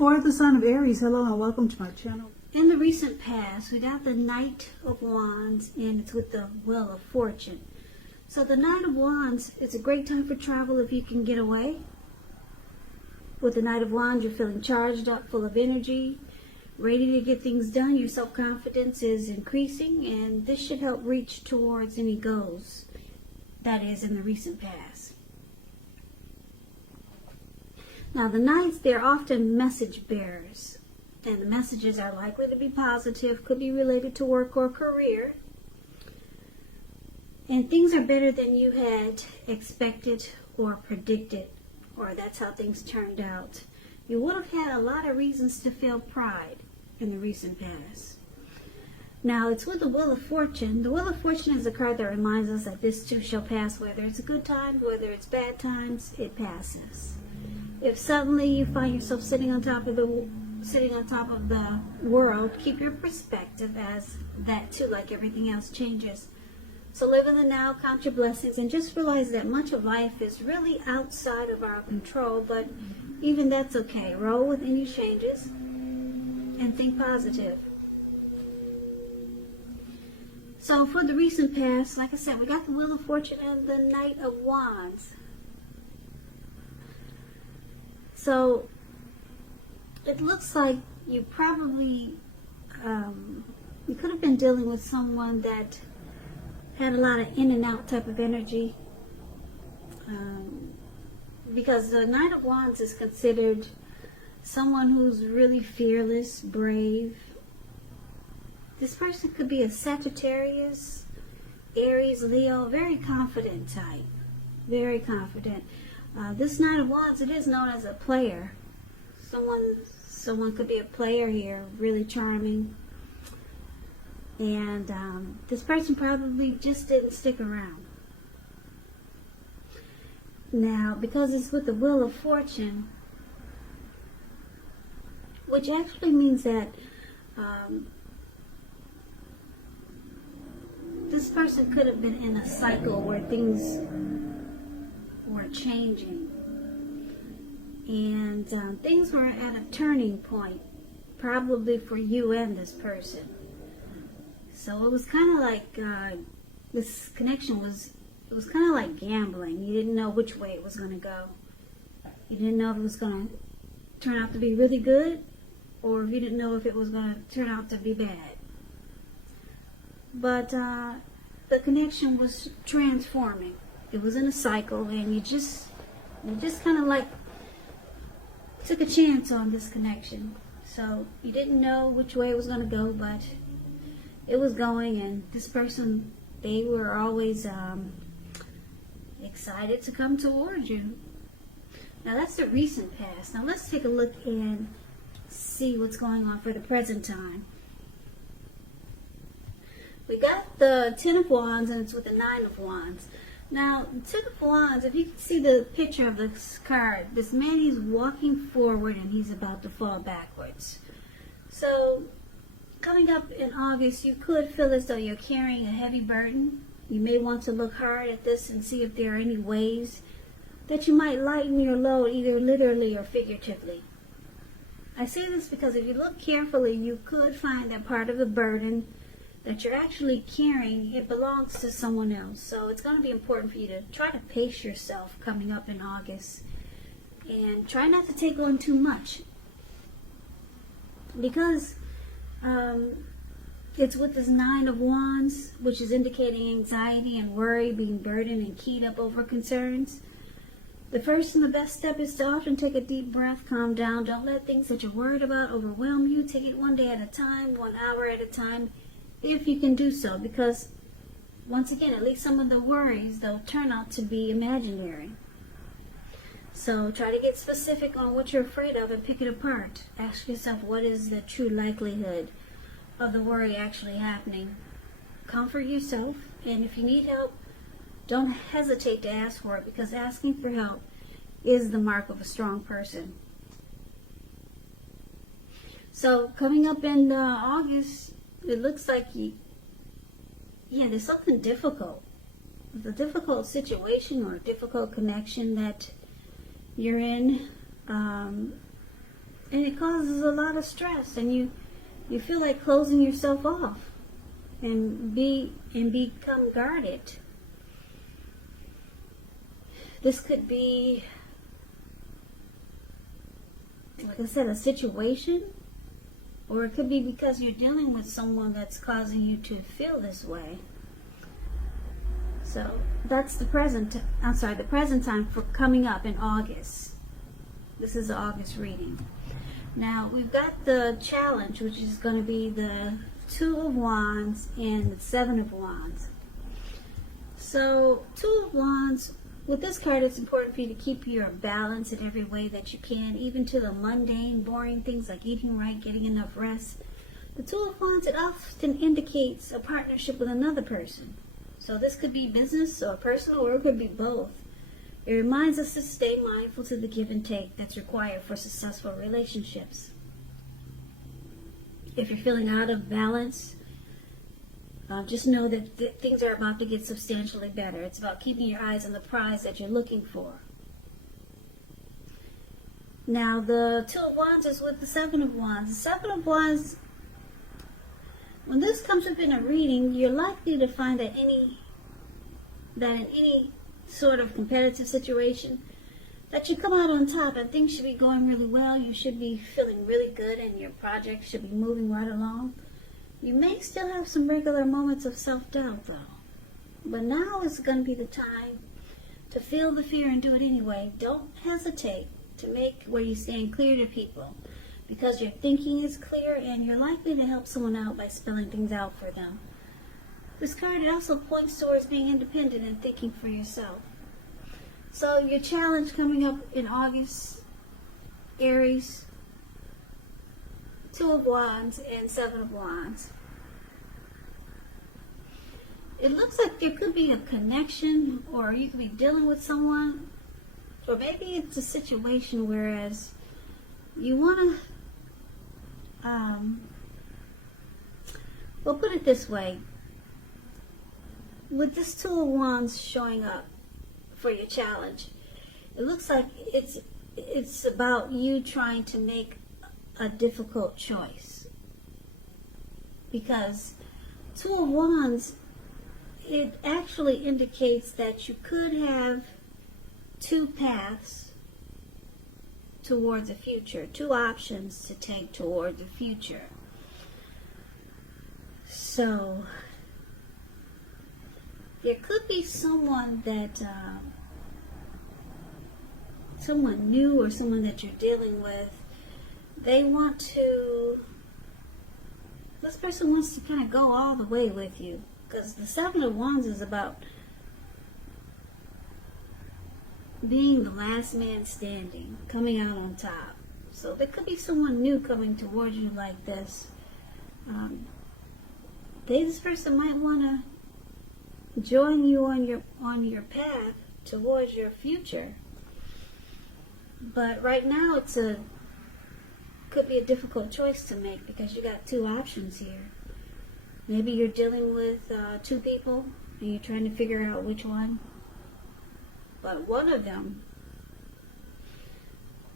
For the sign of Aries, hello and welcome to my channel. In the recent past, we got the Knight of Wands, and it's with the Wheel of Fortune. So the Knight of Wands, it's a great time for travel if you can get away. With the Knight of Wands, you're feeling charged up, full of energy, ready to get things done. Your self-confidence is increasing, and this should help reach towards any goals that is in the recent past. Now, the Knights, they're often message bearers, and the messages are likely to be positive, could be related to work or career. And things are better than you had expected or predicted, or that's how things turned out. You would have had a lot of reasons to feel pride in the recent past. Now, it's with the Wheel of Fortune. The Wheel of Fortune is a card that reminds us that this too shall pass. Whether it's good times, whether it's bad times, it passes. If suddenly you find yourself sitting on top of the world, keep your perspective as that too, like everything else, changes. So live in the now, count your blessings, and just realize that much of life is really outside of our control, but even that's okay. Roll with any changes and think positive. So for the recent past, like I said, we got the Wheel of Fortune and the Knight of Wands. So it looks like you probably, you could have been dealing with someone that had a lot of in and out type of energy. Because the Knight of Wands is considered someone who's really fearless, brave. This person could be a Sagittarius, Aries, Leo, very confident type. Very confident. This Knight of Wands, it is known as a player. Someone could be a player here, really charming. And this person probably just didn't stick around. Now, because it's with the Wheel of Fortune, which actually means that this person could have been in a cycle where things were changing. And things were at a turning point, probably for you and this person. So it was kind of like this connection was kind of like gambling. You didn't know which way it was going to go. You didn't know if it was going to turn out to be really good, or if you didn't know if it was going to turn out to be bad. But the connection was transforming. It was in a cycle, and you just kind of like took a chance on this connection. So you didn't know which way it was going to go, but it was going, and this person, they were always excited to come toward you. Now that's the recent past. Now let's take a look and see what's going on for the present time. We got the Ten of Wands, and it's with the Nine of Wands. Now, the Ten of Wands, if you can see the picture of this card, this man, he's walking forward and he's about to fall backwards. So, coming up in August, you could feel as though you're carrying a heavy burden. You may want to look hard at this and see if there are any ways that you might lighten your load, either literally or figuratively. I say this because if you look carefully, you could find that part of the burden that you're actually carrying, it belongs to someone else. So it's going to be important for you to try to pace yourself coming up in August, and try not to take on too much, because it's with this Nine of Wands, which is indicating anxiety and worry, being burdened and keyed up over concerns. The first and the best step is to often take a deep breath, calm down. Don't let things that you're worried about overwhelm you. Take it one day at a time, 1 hour at a time, if you can do so, because once again, at least some of the worries, they'll turn out to be imaginary. So try to get specific on what you're afraid of and pick it apart. Ask yourself, what is the true likelihood of the worry actually happening? Comfort yourself, and if you need help, don't hesitate to ask for it, because asking for help is the mark of a strong person. So coming up in August, it looks like there's something difficult. It's a difficult situation or a difficult connection that you're in. and it causes a lot of stress, and you feel like closing yourself off and become guarded. This could be, like I said, a situation, or it could be because you're dealing with someone that's causing you to feel this way. So that's the present time for coming up in August. This is the August reading. Now we've got the challenge, which is going to be the Two of Wands and the Seven of Wands. So Two of Wands, with this card, it's important for you to keep your balance in every way that you can, even to the mundane, boring things like eating right, getting enough rest. The Two of Wands, it often indicates a partnership with another person. So this could be business or personal, or it could be both. It reminds us to stay mindful to the give and take that's required for successful relationships. If you're feeling out of balance, just know that things are about to get substantially better. It's about keeping your eyes on the prize that you're looking for. Now, the Two of Wands is with the Seven of Wands. The Seven of Wands, when this comes up in a reading, you're likely to find that in any sort of competitive situation, that you come out on top and things should be going really well. You should be feeling really good and your project should be moving right along. You may still have some regular moments of self-doubt though. But now is going to be the time to feel the fear and do it anyway. Don't hesitate to make where you stand clear to people, because your thinking is clear and you're likely to help someone out by spelling things out for them. This card also points towards being independent and thinking for yourself. So your challenge coming up in August, Aries, Two of Wands and Seven of Wands. It looks like there could be a connection, or you could be dealing with someone, or maybe it's a situation whereas you want to, well, put it this way. With this Two of Wands showing up for your challenge, it looks like it's about you trying to make a difficult choice. Because Two of Wands, it actually indicates that you could have two paths towards the future, two options to take toward the future. So there could be someone that someone new, or someone that you're dealing with. They want to, this person wants to kind of go all the way with you, because the Seven of Wands is about being the last man standing, coming out on top. So there could be someone new coming towards you like this. This person might want to join you on your path towards your future. But right now could be a difficult choice to make, because you got two options here. Maybe you're dealing with two people and you're trying to figure out which one. But one of them,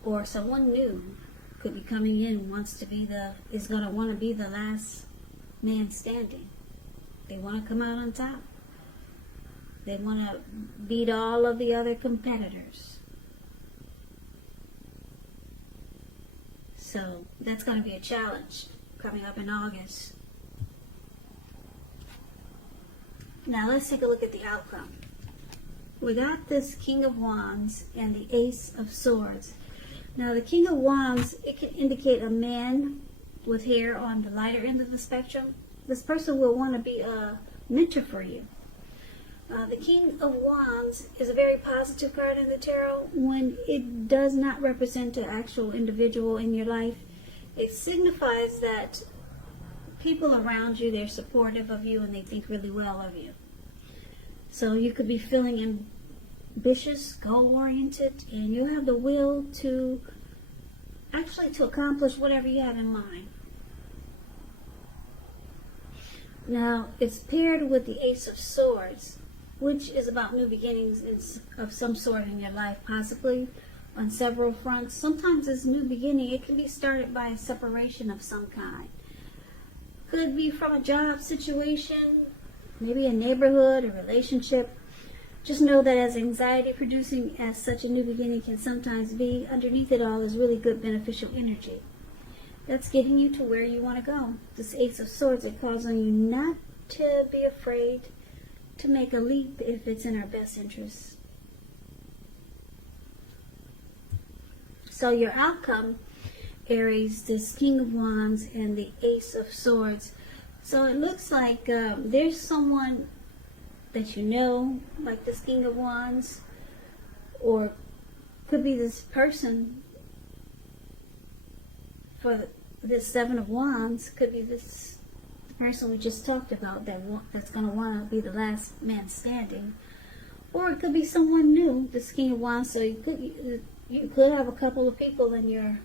or someone new, could be coming in, is going to want to be the last man standing. They want to come out on top. They want to beat all of the other competitors. So that's going to be a challenge coming up in August. Now let's take a look at the outcome. We got this King of Wands and the Ace of Swords. Now the King of Wands, it can indicate a man with hair on the lighter end of the spectrum. This person will want to be a mentor for you. The King of Wands is a very positive card in the tarot. When it does not represent an actual individual in your life, it signifies that people around you, they're supportive of you and they think really well of you. So you could be feeling ambitious, goal-oriented, and you have the will to accomplish whatever you have in mind. Now, it's paired with the Ace of Swords, which is about new beginnings of some sort in your life, possibly on several fronts. Sometimes this new beginning, it can be started by a separation of some kind. Could be from a job situation, maybe a neighborhood, a relationship. Just know that as anxiety producing as such a new beginning can sometimes be, underneath it all is really good beneficial energy. That's getting you to where you want to go. This Ace of Swords, it calls on you not to be afraid to make a leap if it's in our best interest. So your outcome, Aries, this King of Wands and the Ace of Swords. So it looks like there's someone that you know, like this King of Wands, or could be this person for this Seven of Wands, could be this person we just talked about that's going to want to be the last man standing, or it could be someone new, this King of Wands. So you could have a couple of people in your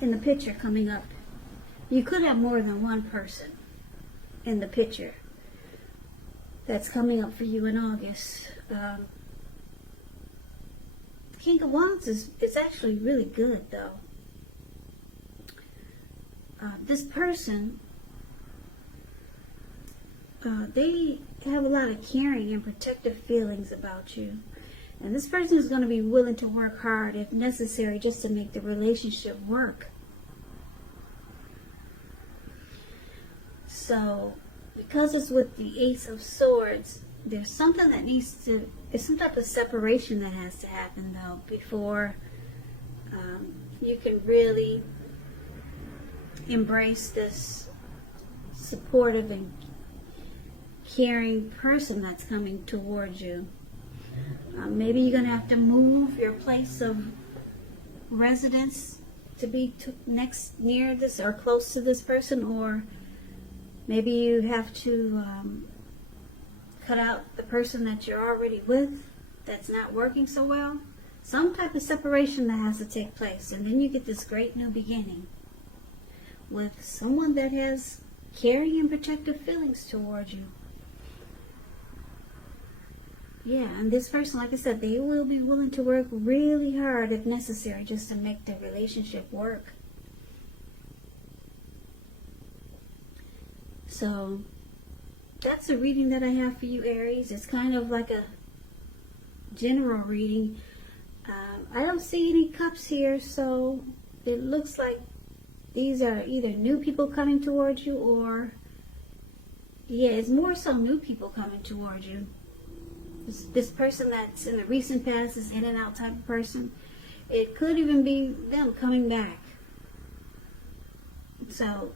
in the picture coming up. You could have more than one person in the picture that's coming up for you in August. King of Wands is actually really good, though. This person, they have a lot of caring and protective feelings about you. And this person is going to be willing to work hard if necessary just to make the relationship work. So, because it's with the Ace of Swords, there's something that there's some type of separation that has to happen, though, before you can really embrace this supportive and caring person that's coming towards you. Maybe you're going to have to move your place of residence to be near this or close to this person, or maybe you have to cut out the person that you're already with that's not working so well. Some type of separation that has to take place, and then you get this great new beginning with someone that has caring and protective feelings towards you. Yeah, and this person, like I said, they will be willing to work really hard if necessary just to make the relationship work. So, that's a reading that I have for you, Aries. It's kind of like a general reading. I don't see any cups here, so it looks like these are either new people coming towards you, or, yeah, it's more so new people coming towards you. This person that's in the recent past is in and out type of person. It could even be them coming back. So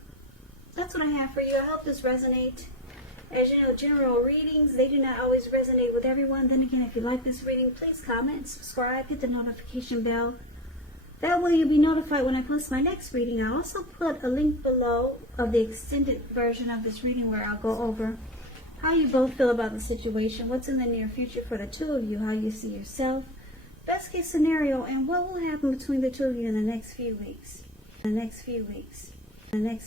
that's what I have for you. I hope this resonates. As you know, general readings, they do not always resonate with everyone. Then again, if you like this reading, please comment, subscribe, hit the notification bell. That way you'll be notified when I post my next reading. I'll also put a link below of the extended version of this reading where I'll go over how you both feel about the situation, what's in the near future for the two of you, how you see yourself, best case scenario, and what will happen between the two of you in the next few weeks.